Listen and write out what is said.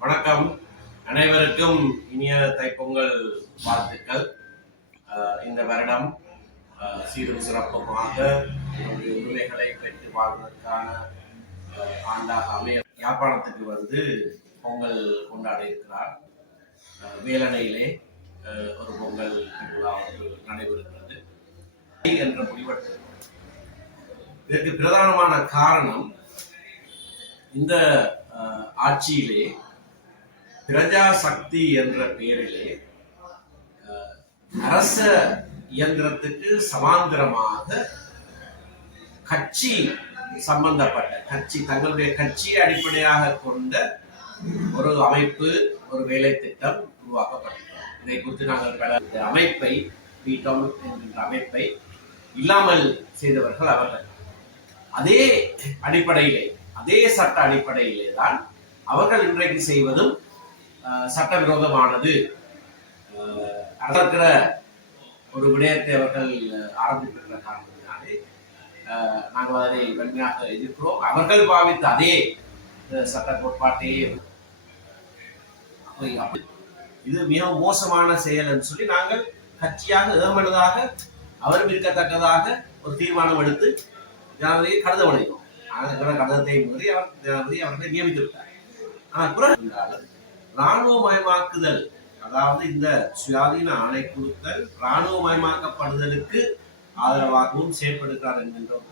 வணக்கம். அனைவருக்கும் இனிய தைப்பொங்கல் வாழ்த்துக்கள். இந்த வருடம் சீரும் சிறப்புமாக உரிமைகளை பெற்று வாழ்வதற்கான ஆண்டாக அமைய யாழ்ப்பாணத்துக்கு வந்து பொங்கல் கொண்டாட இருக்கிறார். வேலணையிலே ஒரு பொங்கல் திருவிழா நடைபெறுகிறது என்ற முடிவெட்டு. இதற்கு பிரதானமான காரணம் இந்த ஆட்சியிலே பிரஜா சக்தி என்ற பெயரிலே அரச இயந்திரத்துக்கு சமாந்தரமாக கட்சி சம்பந்தப்பட்ட கட்சி தங்களுடைய கட்சியை அடிப்படையாக கொண்ட ஒரு அமைப்பு, ஒரு வேலை திட்டம் உருவாக்கப்பட்டது. இதை குறித்து நாங்கள் பல அமைப்பை பீட்டம் என்கின்ற அமைப்பை இல்லாமல் செய்தவர்கள் அவர்கள். அதே அடிப்படையிலே, அதே சட்ட அடிப்படையிலே தான் அவர்கள் இன்றைக்கு செய்வதும் சட்டவிரோதமானது. இருக்கிற ஒரு விடயத்தை அவர்கள் ஆரம்பிக்கின்ற காரணத்தினாலே நாங்கள் அதை வன்மையாக எதிர்க்கிறோம். அவர்கள் பாவித்த அதே சட்ட கோட்பாட்டையே இது மிகவும் மோசமான செயல் என்று சொல்லி நாங்கள் கட்சியாக ஏமனதாக அவரும் இருக்கத்தக்கதாக ஒரு தீர்மானம் எடுத்து ஜனாதிபதியை கடிதம் அளித்தோம். கடிதத்தை மீறி ஜனாதிபதி அவர்களை நியமித்து விட்டார். ஆனால் பிறகு இராணுவமயமாக்குதல், அதாவது இந்த சுயாதீன ஆணைக்குழுக்கள் இராணுவமயமாக்கப்படுதலுக்கு ஆதரவாகவும் செயல்படுகிறார் என்கின்ற ஒரு